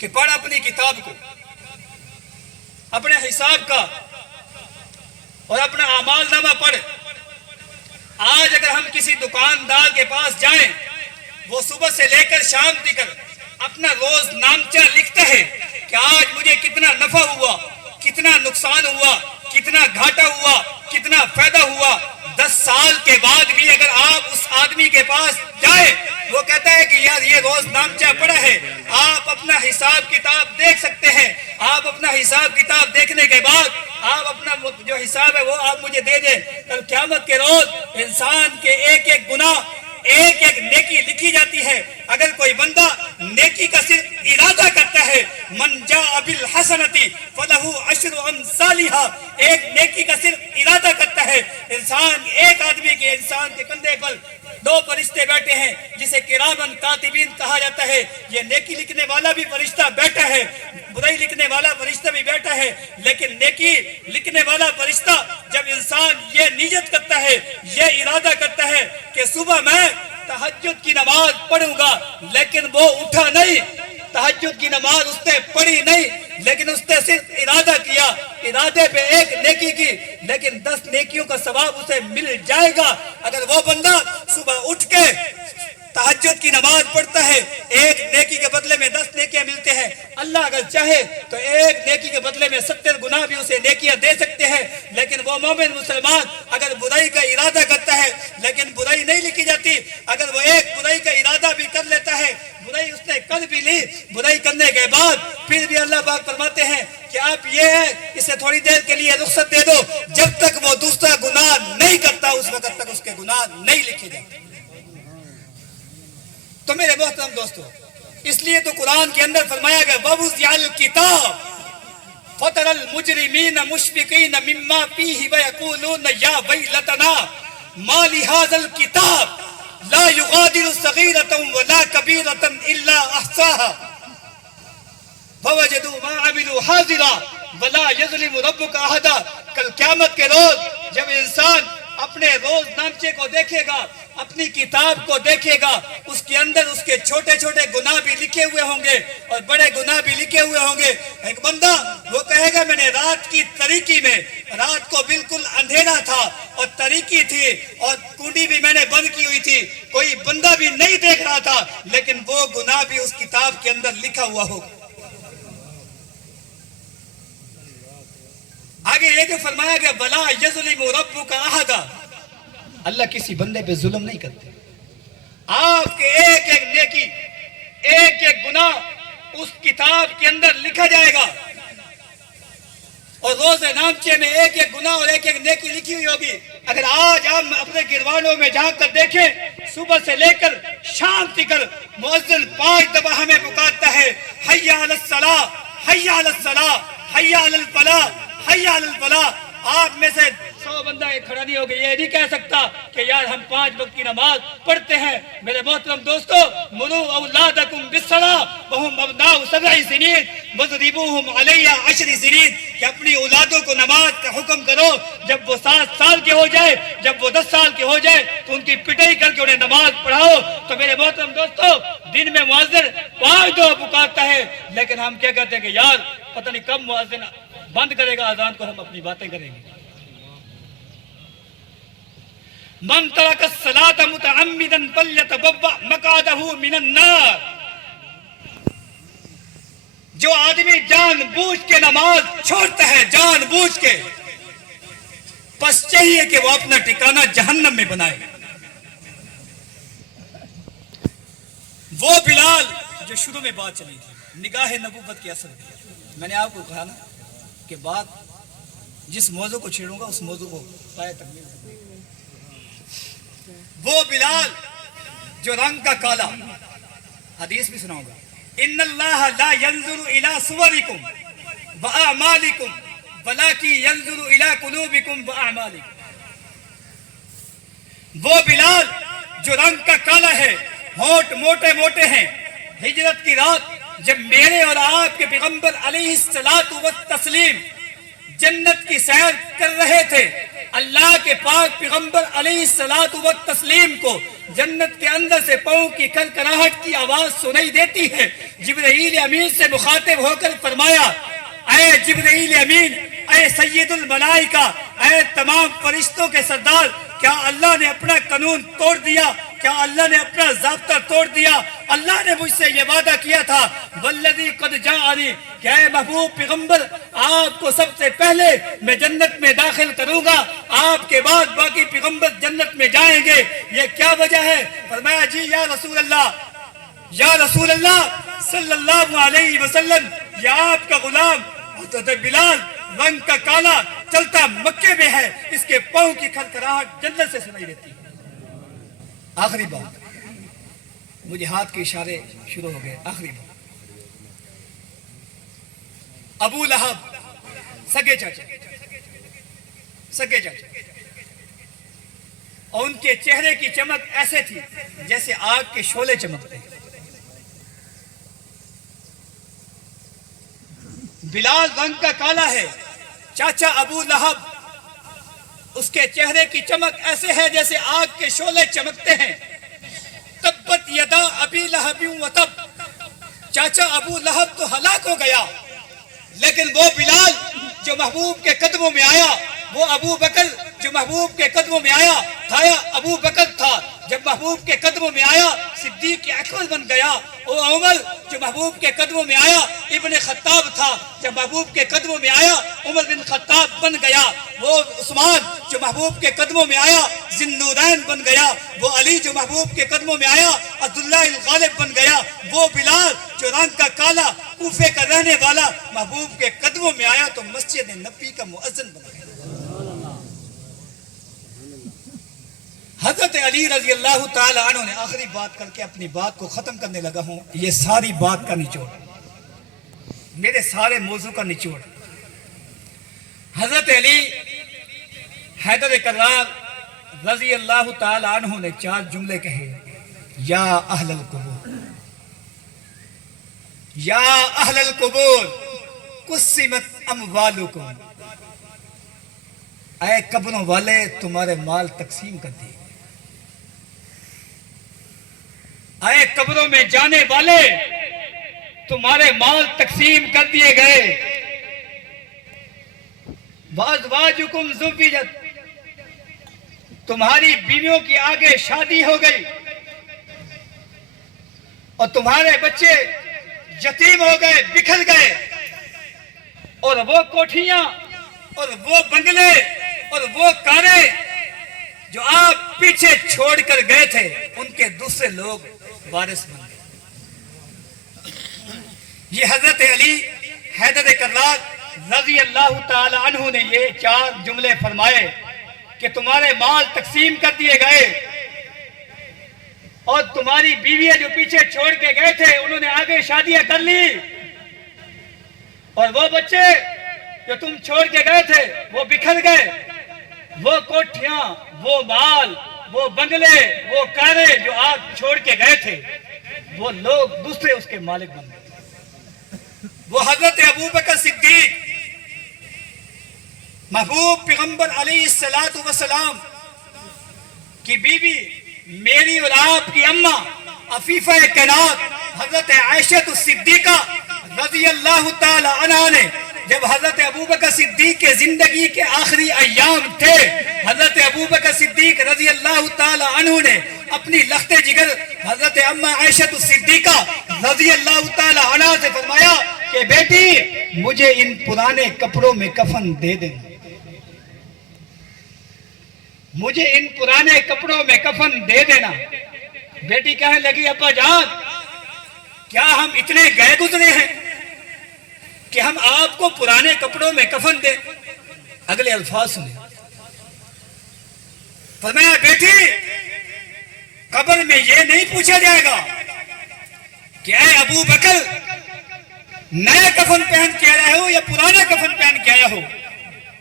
کہ پڑھ اپنی کتاب کو، اپنے حساب کا اور اپنا اعمال نامہ پڑھ۔ آج اگر ہم کسی دکاندار کے پاس جائیں، وہ صبح سے لے کر شام تک اپنا روز نامچہ لکھتا ہے کہ آج مجھے کتنا نفع ہوا، کتنا نقصان ہوا، کتنا گھاٹا ہوا، کتنا فائدہ ہوا۔ 10 سال کے بعد بھی اگر آپ اس آدمی کے پاس جائیں، وہ کہتا ہے کہ یار یہ روز نامچہ پڑا ہے۔ آپ اپنا حساب کتاب دیکھ سکتے ہیں۔ آپ اپنا حساب کتاب دیکھنے کے بعد آپ اپنا جو حساب ہے وہ آپ مجھے دے دیں۔ کل قیامت کے روز انسان کے ایک ایک گناہ، ایک ایک نیکی لکھی جاتی ہے۔ اگر کوئی بندہ نیکی کا صرف ارادہ کرتا ہے، من جاء بالحسنۃ فلہ عشر امثالھا، ایک نیکی کا صرف ارادہ کرتا ہے انسان، ایک آدمی کے انسان کے کندھے پر 2 فرشتے بیٹھے ہیں جسے کرامن کاتبین کہا جاتا ہے۔ یہ نیکی لکھنے والا بھی فرشتہ بیٹھا ہے، برائی لکھنے والا فرشتہ بھی بیٹھا ہے، لیکن نیکی لکھنے والا فرشتہ جب انسان یہ نیت کرتا ہے، یہ ارادہ کرتا ہے کہ صبح میں تہجد کی نماز پڑھوں گا، لیکن وہ اٹھا نہیں، تہجد کی نماز اس نے پڑھی نہیں، لیکن اس نے صرف ارادہ کیا، ارادے پہ ایک نیکی کی، لیکن 10 نیکیوں کا ثواب اسے مل جائے گا۔ اگر وہ بندہ صبح اٹھ کے تہجد کی نماز پڑھتا ہے، ایک نیکی کے بدلے میں 10 نیکیاں ملتے ہیں۔ اللہ اگر چاہے تو ایک نیکی کے بدلے میں 70 گناہ بھی اسے نیکیاں دے سکتے ہیں، لیکن وہ مومن مسلمان اگر برائی کا ارادہ کرتا ہے لیکن برائی نہیں لکھی جاتی، اگر وہ ایک برائی کا ارادہ بھی کر لیتا ہے، برائی اس نے کر بھی لی، برائی کرنے کے بعد پھر بھی اللہ پاک فرماتے ہیں کہ آپ یہ ہے اسے تھوڑی دیر کے لیے رخصت دے دو، جب تک وہ دوسرا گناہ نہیں کرتا اس وقت تک اس کے گناہ نہیں لکھے جاتے۔ تو میرے محترم دوستو، اس لیے تو قرآن کے اندر فرمایا گیا وَوُضِعَ الْكِتَابُ فَتَرَى الْمُجْرِمِينَ مُشْفِقِينَ مِمَّا فِيهِ وَيَقُولُونَ يَا وَيْلَتَنَا مَا لِهَذَا الْكِتَابِ لَا يُغَادِرُ صَغِيرَةً وَلَا كَبِيرَةً إِلَّا أَحْصَاهَا وَوَجَدُوا مَا عَمِلُوا حَاضِرًا وَلَا يَظْلِمُ رَبُّكَ أَحَدًا۔ کل قیامت کے روز جب انسان اپنے روز نامچے کو دیکھے گا، اپنی کتاب کو دیکھے گا، اس کے اندر اس کے چھوٹے چھوٹے گناہ بھی لکھے ہوئے ہوں گے اور بڑے گناہ بھی لکھے ہوئے ہوں گے۔ ایک بندہ وہ کہے گا میں نے رات کی تاریکی میں، رات کو بالکل اندھیرا تھا اور تاریکی تھی اور کنڈی بھی میں نے بند کی ہوئی تھی، کوئی بندہ بھی نہیں دیکھ رہا تھا، لیکن وہ گناہ بھی اس کتاب کے اندر لکھا ہوا ہوگا۔ آگے یہ جو فرمایا گیا بلا یظلم ربک احدا، اللہ کسی بندے پہ ظلم نہیں کرتے۔ آپ کے ایک ایک نیکی، ایک ایک گناہ اس کتاب کے اندر لکھا جائے گا، اور روز نامچے میں ایک ایک گناہ اور ایک ایک نیکی لکھی ہوئی ہوگی۔ اگر آج ہم اپنے گروانوں میں جا کر دیکھیں، صبح سے لے کر شام تک مؤذن 5 دفعہ ہمیں پکارتا ہے حی علی الصلاۃ، حی علی الصلاۃ، حی علی الفلاح، حی علی الفلاح۔ آپ میں سے 100 بندہ کھڑا نہیں ہوگا، یہ نہیں کہہ سکتا کہ یار ہم 5 وقت کی نماز پڑھتے ہیں۔ میرے محترم دوستو، مروا اولادکم بالصلاۃ وهم ابناء 7 سنین واضربوهم علیہا 10 سنین، کہ اپنی اولادوں کو نماز کا حکم کرو، جب وہ 7 سال کے ہو جائے، جب وہ 10 سال کے ہو جائے تو ان کی پٹائی کر کے انہیں نماز پڑھاؤ۔ تو میرے محترم دوستو، دن میں مؤذن 5 دفعہ پکارتا ہے، لیکن ہم کیا کہتے ہیں کہ یار پتہ نہیں کب مؤذن بند کرے گا اذان کو، ہم اپنی باتیں کریں گے۔ من ترک الصلاۃ متعمدا فلیتبوأ مقعدہ من النار، جو آدمی جان بوجھ کے نماز چھوڑتا ہے، جان بوجھ کے، بس چاہیے کہ وہ اپنا ٹھکانہ جہنم میں بنائے۔ وہ بلال جو شروع میں بات چلی تھی نگاہ نبوت کے اثر کی، میں نے آپ کو کہا نا کہ بات جس موضوع کو چھیڑوں گا اس موضوع کو پائے تکمیل سے۔ وہ بلال جو رنگ کا کالا، حدیث بھی سناؤں گا، ان اللہ لا ينظر الى صورکم واعمالکم ولکن ينظر الى قلوبکم واعمالکم۔ وہ بلال جو رنگ کا کالا ہے، ہونٹ موٹے موٹے ہیں، ہجرت کی رات جب میرے اور آپ کے پیغمبر علیہ الصلوۃ والتسلیم جنت کی سیر کر رہے تھے، اللہ کے پاک پیغمبر علیہ الصلوۃ والتسلیم کو جنت کے اندر سے پاؤں کی کھڑکھڑاہٹ کی آواز سنائی دیتی ہے۔ جبرائیل امین سے مخاطب ہو کر فرمایا، اے جبرائیل امین، اے سید الملائکہ، اے تمام فرشتوں کے سردار، کیا اللہ نے اپنا قانون توڑ دیا؟ کیا اللہ نے اپنا ضابطہ توڑ دیا؟ اللہ نے مجھ سے یہ وعدہ کیا تھا، والذی قد جاءنی، کہ اے محبوب پیغمبر، آپ کو سب سے پہلے میں جنت میں داخل کروں گا، آپ کے بعد باقی پیغمبر جنت میں جائیں گے۔ یہ کیا وجہ ہے؟ فرمایا، جی یا رسول اللہ، یا رسول اللہ صلی اللہ علیہ وسلم، یہ آپ کا غلام حضرت بلال رنگ کا کالا چلتا مکے میں ہے، اس کے پاؤں کی کھڑکھڑاہٹ جنت سے سنائی دیتی ہے۔ آخری بات، مجھے ہاتھ کے اشارے شروع ہو گئے، آخری بات، ابو لہب سگے چاچا اور ان کے چہرے کی چمک ایسے تھی جیسے آگ کے شعلے چمکتے ہیں۔ بلال رنگ کا کالا ہے، چاچا ابو لہب، اس کے چہرے کی چمک ایسے ہے جیسے آگ کے شعلے چمکتے ہیں۔ تبت یدا ابی لہب وتب، چاچا ابو لہب تو ہلاک ہو گیا، لیکن وہ بلال جو محبوب کے قدموں میں آیا، وہ ابو بکر جو محبوب کے قدموں میں آیا تھا، ابو بکر تھا، جب محبوب کے قدموں میں آیا صدیق اکبر بن گیا۔ وہ عمر جو محبوب کے قدموں میں آیا ابن خطاب تھا، جب محبوب کے قدموں میں آیا عمر بن خطاب بن گیا۔ وہ عثمان جو محبوب کے قدموں میں آیا ذی النورین بن گیا۔ وہ علی جو محبوب کے قدموں میں آیا عبداللہ الغالب بن گیا۔ وہ بلال جو رنگ کا کالا کوفے کا رہنے والا محبوب کے قدموں میں آیا تو مسجد نبی کا مؤذن بن گیا۔ حضرت علی رضی اللہ تعالی عنہ نے آخری بات کر کے اپنی بات کو ختم کرنے لگا ہوں، یہ ساری بات کا نچوڑ، میرے سارے موضوع کا نچوڑ، حضرت علی حیدر کرار رضی اللہ تعالی عنہ نے 4 جملے کہے، یا اہل القبور، یا اہل القبور قسمت اموالکم، اے قبروں والے تمہارے مال تقسیم کر دیے، اے قبروں میں جانے والے تمہارے مال تقسیم کر دیے گئے، وازواجکم زوجت، تمہاری بیویوں کی آگے شادی ہو گئی اور تمہارے بچے یتیم ہو گئے، بکھر گئے، اور وہ کوٹھیاں اور وہ بنگلے اور وہ کاریں جو آپ پیچھے چھوڑ کر گئے تھے ان کے دوسرے لوگ وارث بن گئے۔ یہ حضرت علی حیدر کرار رضی اللہ تعالی عنہ نے یہ 4 جملے فرمائے کہ تمہارے مال تقسیم کر دیے گئے اور تمہاری بیویاں جو پیچھے چھوڑ کے گئے تھے انہوں نے آگے شادیاں کر لی، اور وہ بچے جو تم چھوڑ کے گئے تھے وہ بکھر گئے، وہ کوٹھیاں، وہ مال، وہ بنگلے، وہ کاریں جو آپ چھوڑ کے گئے تھے وہ لوگ دوسرے اس کے مالک بن گئے۔ وہ حضرت ابوبکر صدیق محبوب پیغمبر علیہ السلام کی بیوی، میری اور آپ کی اماں عفیفہ کائنات حضرت عائشہ الصدیقہ رضی اللہ تعالی عنہا نے جب حضرت ابوبکر صدیق کے زندگی کے آخری ایام تھے، حضرت ابوبکر صدیق رضی اللہ تعالی عنہ نے اپنی لخت جگر حضرت اماں عائشہ الصدیقہ رضی اللہ تعالی عنہا سے فرمایا کہ بیٹی مجھے ان پرانے کپڑوں میں کفن دے دینا، مجھے ان پرانے کپڑوں میں کفن دے دینا۔ بیٹی کہنے لگی، ابا جان کیا ہم اتنے گئے گزرے ہیں کہ ہم آپ کو پرانے کپڑوں میں کفن دیں؟ اگلے الفاظ سنیں، فرمایا بیٹی قبر میں یہ نہیں پوچھا جائے گا کہ اے ابو بکر نیا کفن پہن کے آیا ہو یا پرانا کفن پہن کے آیا ہو،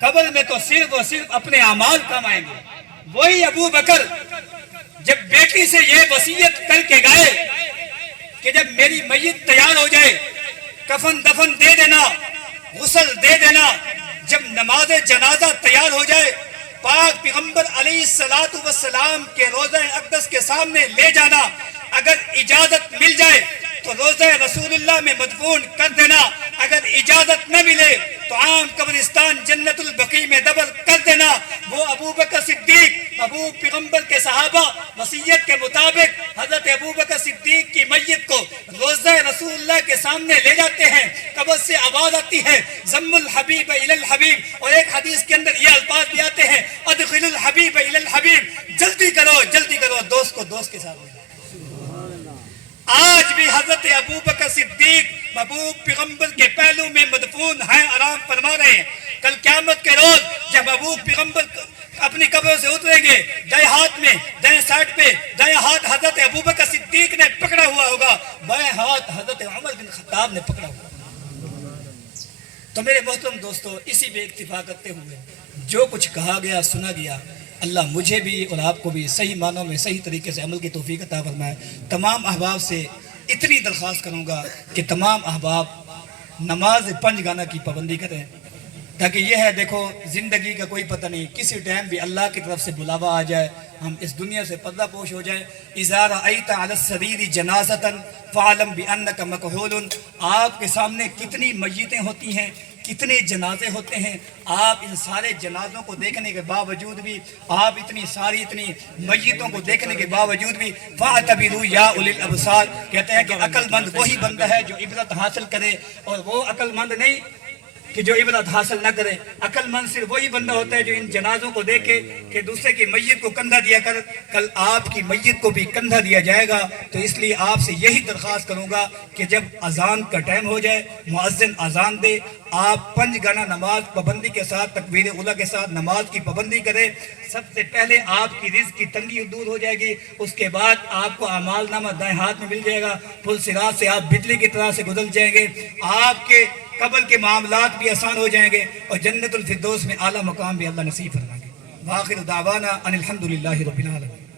قبر میں تو صرف اور صرف اپنے اعمال کام آئیں گے۔ وہی ابو بکر جب بیٹی سے یہ وصیت کر کے گئے کہ جب میری میت تیار ہو جائے کفن دفن دے دینا، غسل دے دینا، جب نماز جنازہ تیار ہو جائے پاک پیغمبر علیہ الصلوۃ والسلام کے روضہ اقدس کے سامنے لے جانا، اگر اجازت مل جائے تو روضہ رسول اللہ میں مدفون کر دینا، اگر اجازت نہ ملے تو عام قبرستان جنت البقیع میں دفن کر دینا۔ وہ ابو بکر صدیق، ابو پیغمبر کے صحابہ وصیت کے مطابق حضرت ابو بکر صدیق کی میت کو روضہ رسول اللہ کے سامنے لے جاتے ہیں، قبر سے آواز آتی ہے ضم الحبیب الی الحبیب، اور ایک حدیث کے اندر یہ الفاظ بھی آتے ہیں ادخل الحبیب الی الحبیب، جلدی کرو دوست کو دوست کے ساتھ ملا۔ آج بھی حضرت ابو بکر صدیق محبوب پیغمبر کے پہلو میں مدفون ہیں، آرام فرما رہے ہیں۔ کل قیامت کے روز جب محبوب پیغمبر اپنی قبروں سے اتریں گے، دائیں ہاتھ میں دائیں سائڈ پہ دائیں ہاتھ حضرت ابو بکر صدیق نے پکڑا ہوا ہوگا، بائیں ہاتھ حضرت عمر بن خطاب نے پکڑا ہوا۔ تو میرے محترم دوستو، اسی پہ اکتفا کرتے ہوئے جو کچھ کہا گیا سنا گیا، اللہ مجھے بھی اور آپ کو بھی صحیح معنوں میں صحیح طریقے سے عمل کی توفیق عطا فرمائے۔ تمام احباب سے اتنی درخواست کروں گا کہ تمام احباب نماز 5 گانا کی پابندی کریں، تاکہ یہ ہے دیکھو زندگی کا کوئی پتہ نہیں، کسی ٹائم بھی اللہ کی طرف سے بلاوا آ جائے، ہم اس دنیا سے پردہ پوش ہو جائے۔ اذا رأیت علی السریر جنازۃ فاعلم بانک مکحول، آپ کے سامنے کتنی میتیں ہوتی ہیں، کتنے جنازے ہوتے ہیں، آپ ان سارے جنازوں کو دیکھنے کے باوجود بھی، آپ اتنی میتوں کو دیکھنے کے باوجود بھی فاعتبروا یا اولی الابصار، کہتے ہیں کہ عقل مند وہی بندہ ہے جو عبرت حاصل کرے، اور وہ عقل مند نہیں کہ جو عبرت حاصل نہ کرے۔ عقل مند صرف وہی بندہ ہوتا ہے جو ان جنازوں کو دیکھے کہ دوسرے کی میت کو کندھا دیا کر، کل آپ کی میت کو بھی کندھا دیا جائے گا۔ تو اس لیے آپ سے یہی درخواست کروں گا کہ جب اذان کا ٹائم ہو جائے، مؤذن اذان دے، آپ 5 گانا نماز پابندی کے ساتھ تکبیر اولیٰ کے ساتھ نماز کی پابندی کریں۔ سب سے پہلے آپ کی رزق کی تنگی دور ہو جائے گی، اس کے بعد آپ کو اعمال نامہ دائیں ہاتھ میں مل جائے گا، پل صراط سے آپ بجلی کی طرح سے گزر جائیں گے، آپ کے قبر کے معاملات بھی آسان ہو جائیں گے، اور جنت الفردوس میں اعلیٰ مقام بھی اللہ نصیب فرمائیں گے۔ وآخر دعوانا ان الحمدللہ رب العالمین۔